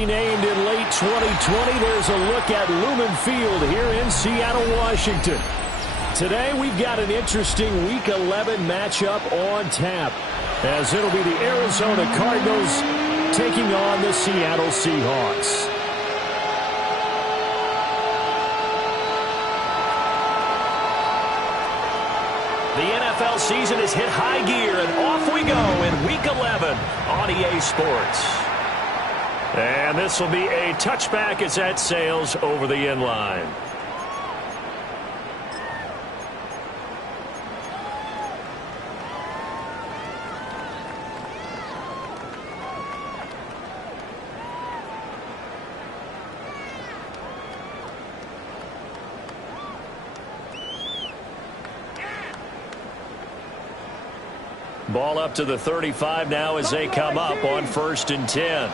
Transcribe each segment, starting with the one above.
Renamed in late 2020, there's a look at Lumen Field here in Seattle, Washington. Today we've got an interesting Week 11 matchup on tap, as it'll be the Arizona Cardinals taking on the Seattle Seahawks. The NFL season has hit high gear, and off we go in Week 11 on EA Sports. And this will be a touchback as that sails over the end line. Ball up to the 35 now as they come up on 1st and 10.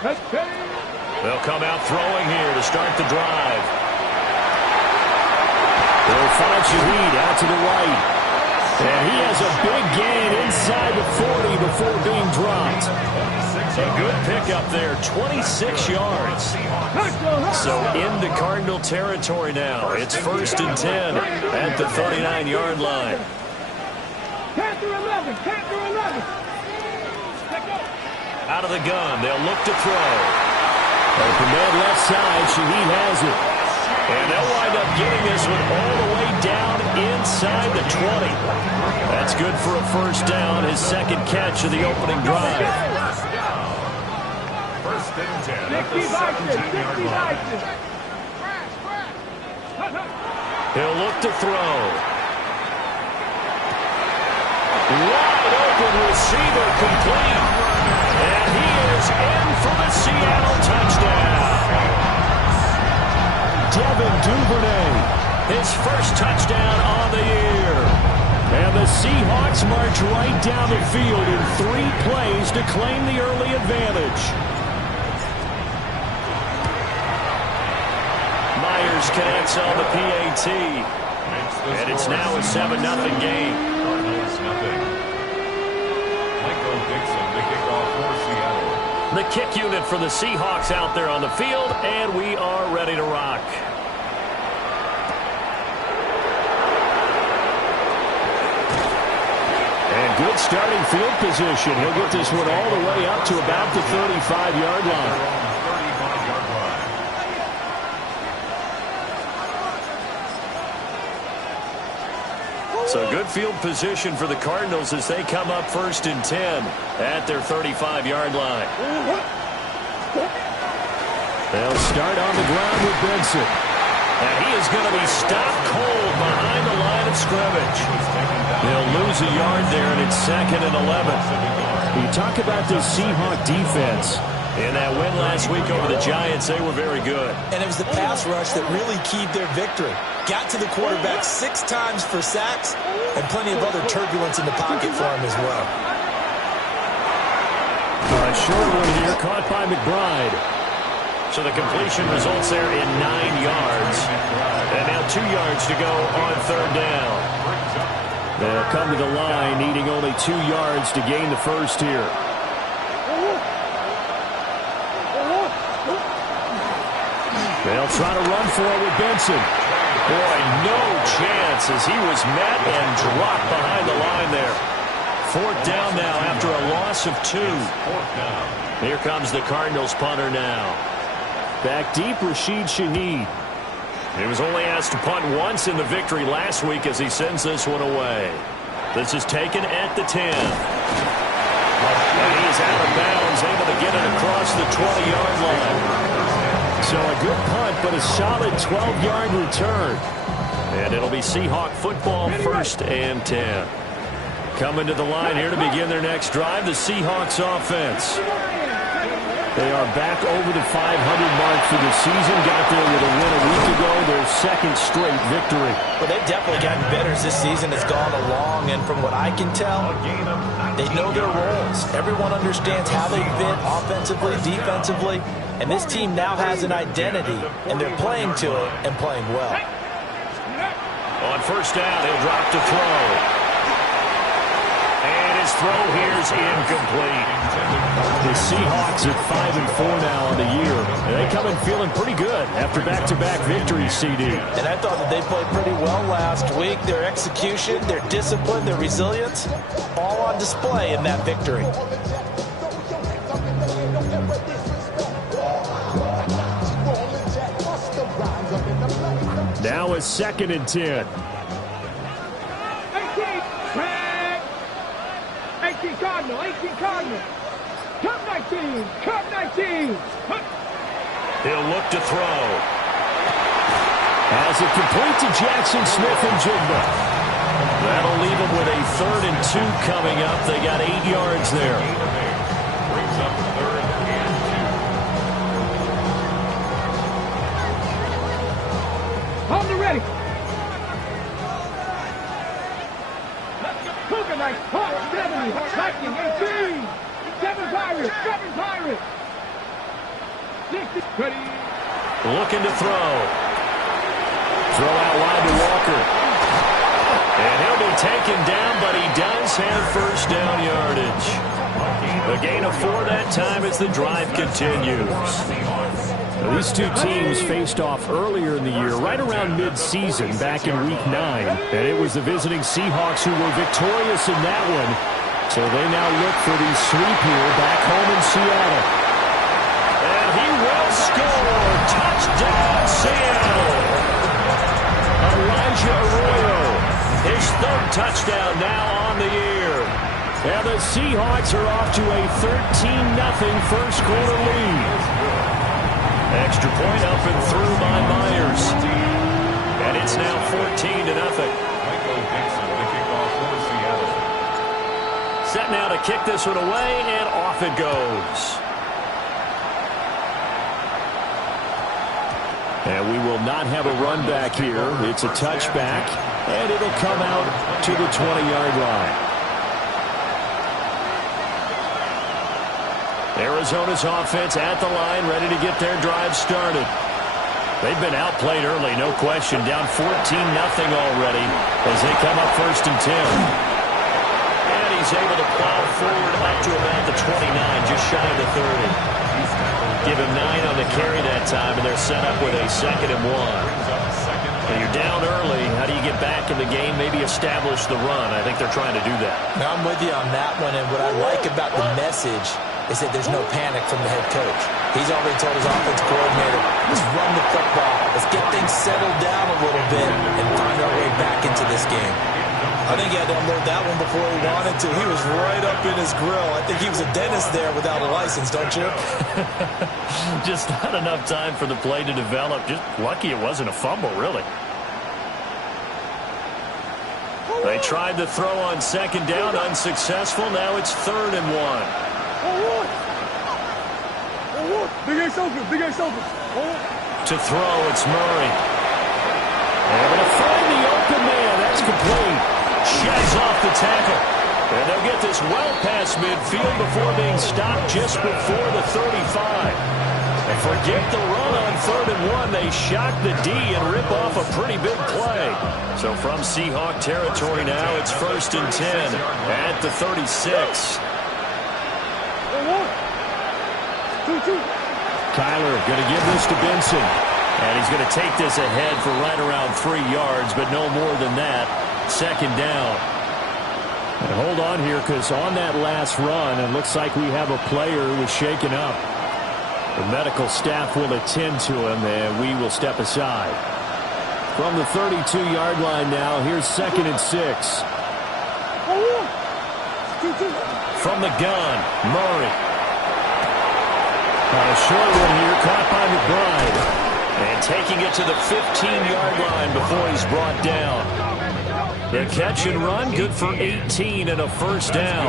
They'll come out throwing here to start the drive. They'll find Shaheed out to the right. And he has a big gain inside the 40 before being dropped. A good pickup there, 26 yards. So into Cardinal territory now. It's 1st and 10 at the 39-yard line. Out of the gun, they'll look to throw. Open man left side, Shaheed has it. And they'll wind up getting this one all the way down inside the 20. That's good for a 1st down, his 2nd catch of the opening drive. 1st and 10 at the 17-yard line. He'll look to throw. Wide open receiver complete. And he is in for the Seattle touchdown. Devin Duvernay, his 1st touchdown on the year. And the Seahawks march right down the field in 3 plays to claim the early advantage. Myers connects on the PAT. And it's now a 7-0 game. Cardinals nothing. Michael Dixon to kick off for Seattle. The kick unit for the Seahawks out there on the field, and we are ready to rock. And good starting field position. He'll get this one all the way up to about the 35-yard line. So good field position for the Cardinals as they come up 1st and 10 at their 35-yard line. They'll start on the ground with Benson. And he is going to be stopped cold behind the line of scrimmage. They'll lose a yard there, and it's 2nd and 11. You talk about this Seahawk defense. In that win last week over the Giants, they were very good. And it was the pass rush that really keyed their victory. Got to the quarterback 6 times for sacks and plenty of other turbulence in the pocket for him as well. A short one here caught by McBride. So the completion results there in 9 yards. And now 2 yards to go on 3rd down. They'll come to the line needing only 2 yards to gain the 1st here. They'll try to run for it with Benson. Boy, no chance as he was met and dropped behind the line there. 4th down now after a loss of 2. Here comes the Cardinals punter now. Back deep, Rashid Shaheed. He was only asked to punt once in the victory last week as he sends this one away. This is taken at the 10. And he is out of bounds, able to get it across the 20-yard line. So a good punt, but a solid 12-yard return. And it'll be Seahawk football 1st and 10. Coming to the line here to begin their next drive, the Seahawks offense. They are back over the 500 mark for the season. Got there with a win a week ago, their 2nd straight victory. Well, they've definitely gotten better as this season has gone along, and from what I can tell, they know their roles. Everyone understands how they fit offensively, defensively, and this team now has an identity, and they're playing to it and playing well. On 1st down, he'll drop to throw. And his throw here's incomplete. The Seahawks at 5-4 now on the year. And they come in feeling pretty good after back-to-back victories, CD. And I thought that they played pretty well last week. Their execution, their discipline, their resilience, all on display in that victory. Now it's 2nd and 10. 18 Cardinal, 18 Cardinal. Cup 19, Cup 19. He'll look to throw. Has it complete to Jackson Smith-Njigba. That'll leave him with a 3rd and 2 coming up. They got 8 yards there. Brings up 3rd and 2. Hold it ready. Cougar night, Hawk 70, Viking 18. 7 Pirates, 7 Pirates. 60, ready. Looking to throw. Throw out wide to Walker. And he'll be taken down, but he does have first down yardage. A gain of 4 that time as the drive continues. Now, these two teams faced off earlier in the year, right around mid-season, back in Week 9. And it was the visiting Seahawks who were victorious in that one. So they now look for the sweep here back home in Seattle. And he will score. Touchdown, Seattle. Elijah Arroyo, his 3rd touchdown now on the year. And the Seahawks are off to a 13-0 first quarter lead. Extra point up and through by Myers. And it's now 14-0. Michael Dixon, the kickoff for Seattle. Set now to kick this one away, and off it goes. And we will not have a run back here. It's a touchback, and it'll come out to the 20-yard line. Arizona's offense at the line, ready to get their drive started. They've been outplayed early, no question. Down 14-0 already as they come up 1st and 10. And he's able to plow forward up to about the 29, just shy of the 30. Give him 9 on the carry that time, and they're set up with a 2nd and 1. And you're down early. How do you get back in the game? Maybe establish the run. I think they're trying to do that. Now, I'm with you on that one, and what I like about the message is that there's no panic from the head coach. He's already told his offensive coordinator, let's run the football. Let's get things settled down a little bit and find our way back into this game. I think he had to unload that one before he wanted to. He was right up in his grill. I think he was a dentist there without a license, don't you? Just not enough time for the play to develop. Just lucky it wasn't a fumble, really. They tried to throw on 2nd down, unsuccessful. Now it's 3rd and 1. Big Ace open, Big Ace open. To throw, it's Murray. Able to find the open man. That's complete. Sheds off the tackle. And they'll get this well past midfield before being stopped just before the 35. And forget the run on 3rd and 1. They shock the D and rip off a pretty big play. So from Seahawk territory now, it's 1st and 10 at the 36. Kyler going to give this to Benson. And he's going to take this ahead for right around 3 yards, but no more than that. 2nd down. And hold on here, because on that last run, it looks like we have a player who was shaken up. The medical staff will attend to him, and we will step aside. From the 32-yard line now, here's 2nd and 6. From the gun, Murray. A short one here, caught by McBride. And taking it to the 15-yard line before he's brought down. The catch and run, good for 18 and a first down.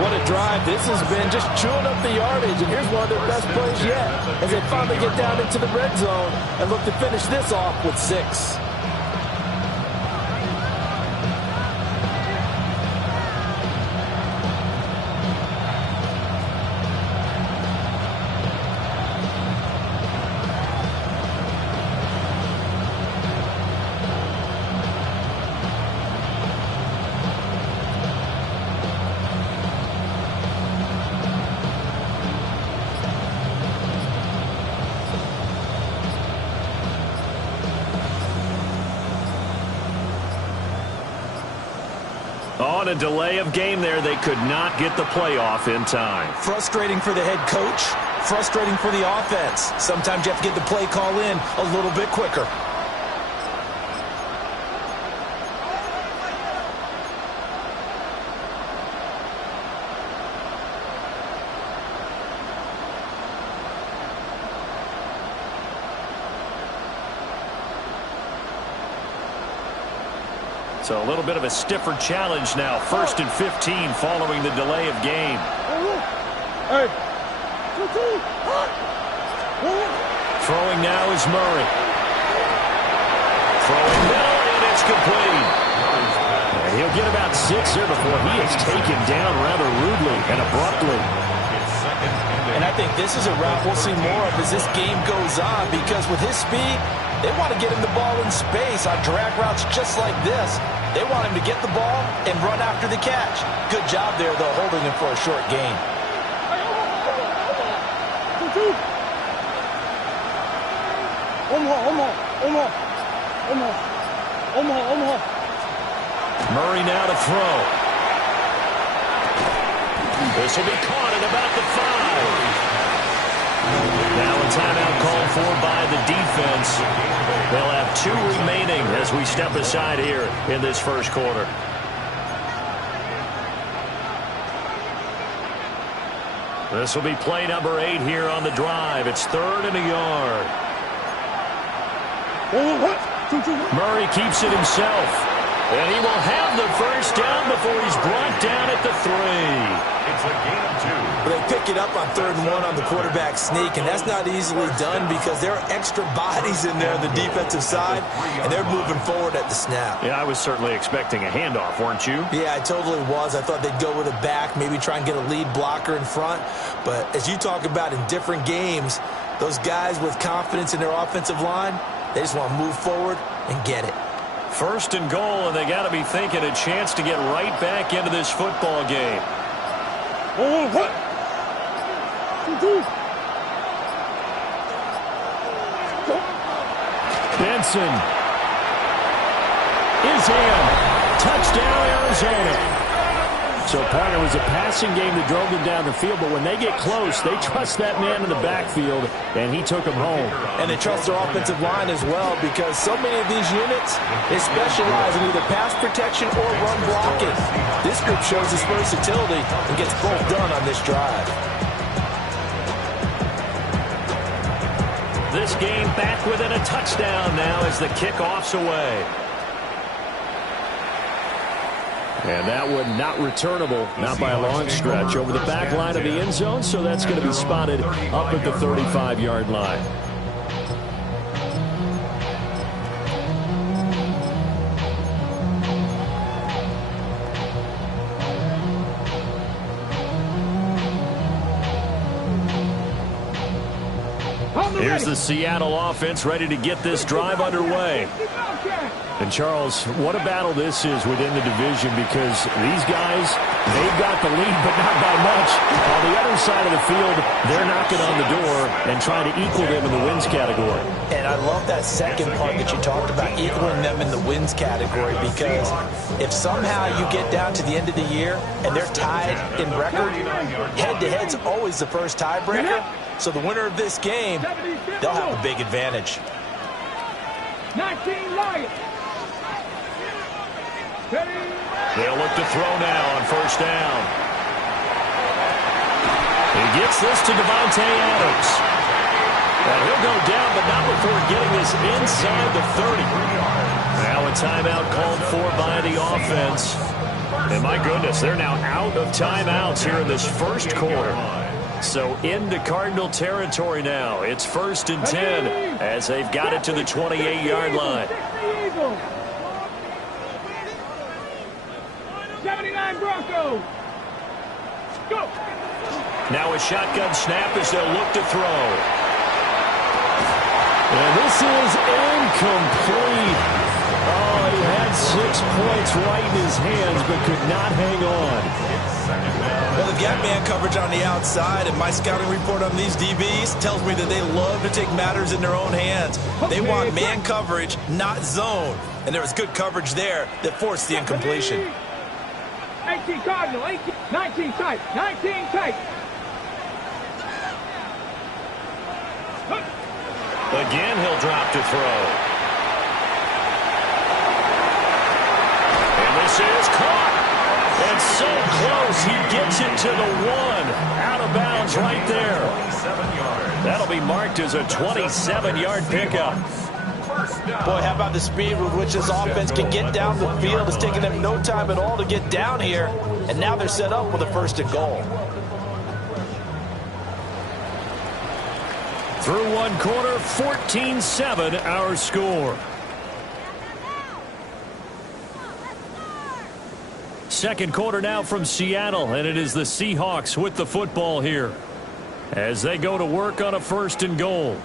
What a drive. This has been just chewing up the yardage, and here's one of their best plays yet as they finally get down into the red zone and look to finish this off with 6. on a delay of game there. They could not get the playoff in time. Frustrating for the head coach, frustrating for the offense. Sometimes you have to get the play call in a little bit quicker. So a little bit of a stiffer challenge now. 1st and 15 following the delay of game. Throwing now is Murray. Throwing middle, and it's complete. And he'll get about 6 here before he is taken down rather rudely and abruptly. And I think this is a route we'll see more of as this game goes on, because with his speed, they want to get him the ball in space on drag routes just like this. They want him to get the ball and run after the catch. Good job there, though, holding him for a short gain. Murray now to throw. This will be caught at about the 5. Now a timeout called for by the defense. They'll have 2 remaining as we step aside here in this first quarter. This will be play number 8 here on the drive. It's 3rd and a yard. Murray keeps it himself. And he will have the first down before he's brought down at the 3. It's a gain of 2. They pick it up on 3rd and 1 on the quarterback sneak, and that's not easily done because there are extra bodies in there on the defensive side, and they're moving forward at the snap. Yeah, I was certainly expecting a handoff, weren't you? Yeah, I totally was. I thought they'd go with a back, maybe try and get a lead blocker in front. But as you talk about in different games, those guys with confidence in their offensive line, they just want to move forward and get it. 1st and goal, and they got to be thinking a chance to get right back into this football game. Benson is in. Touchdown, Arizona. So, partner, was a passing game that drove them down the field, but when they get close, they trust that man in the backfield, and he took them home. And they trust their offensive line as well, because so many of these units, they specialize in either pass protection or run blocking. This group shows its versatility and gets both done on this drive. This game back within a touchdown now as the kickoff's away. And that one not returnable, not by a long stretch, over the back line of the end zone, so that's going to be spotted up at the 35-yard line. Here's the Seattle offense ready to get this drive underway. And, Charles, what a battle this is within the division, because these guys, they've got the lead, but not by much. On the other side of the field, they're knocking on the door and trying to equal them in the wins category. And I love that second part that you talked about, equaling them in the wins category, because if somehow you get down to the end of the year and they're tied in record, head-to-head's always the first tiebreaker. So the winner of this game, they'll have a big advantage. 19 Lions. They'll look to throw now on 1st down. He gets this to Devontae Adams. And he'll go down, but not before getting this inside the 30. Now a timeout called for by the offense. And my goodness, they're now out of timeouts here in this first quarter. So into Cardinal territory now. It's 1st and 10 as they've got it to the 28-yard line. 79 Broncos. Go. Now a shotgun snap as they'll look to throw. And this is incomplete. Oh, he had 6 points right in his hands, but could not hang on. Well, they've got man coverage on the outside, and my scouting report on these DBs tells me that they love to take matters in their own hands. They want man coverage, not zone. And there was good coverage there that forced the incompletion. 18 Cardinal, 18, 19 tight, 19 tight. Again, he'll drop to throw. And this is caught. And so close, he gets it to the 1. Out of bounds right there. That'll be marked as a 27-yard pickup. Boy, how about the speed with which this offense can get down the field? It's taking them no time at all to get down here. And now they're set up with a 1st and goal. Through one quarter, 14-7 our score. Second quarter now from Seattle, and it is the Seahawks with the football here as they go to work on a 1st and goal.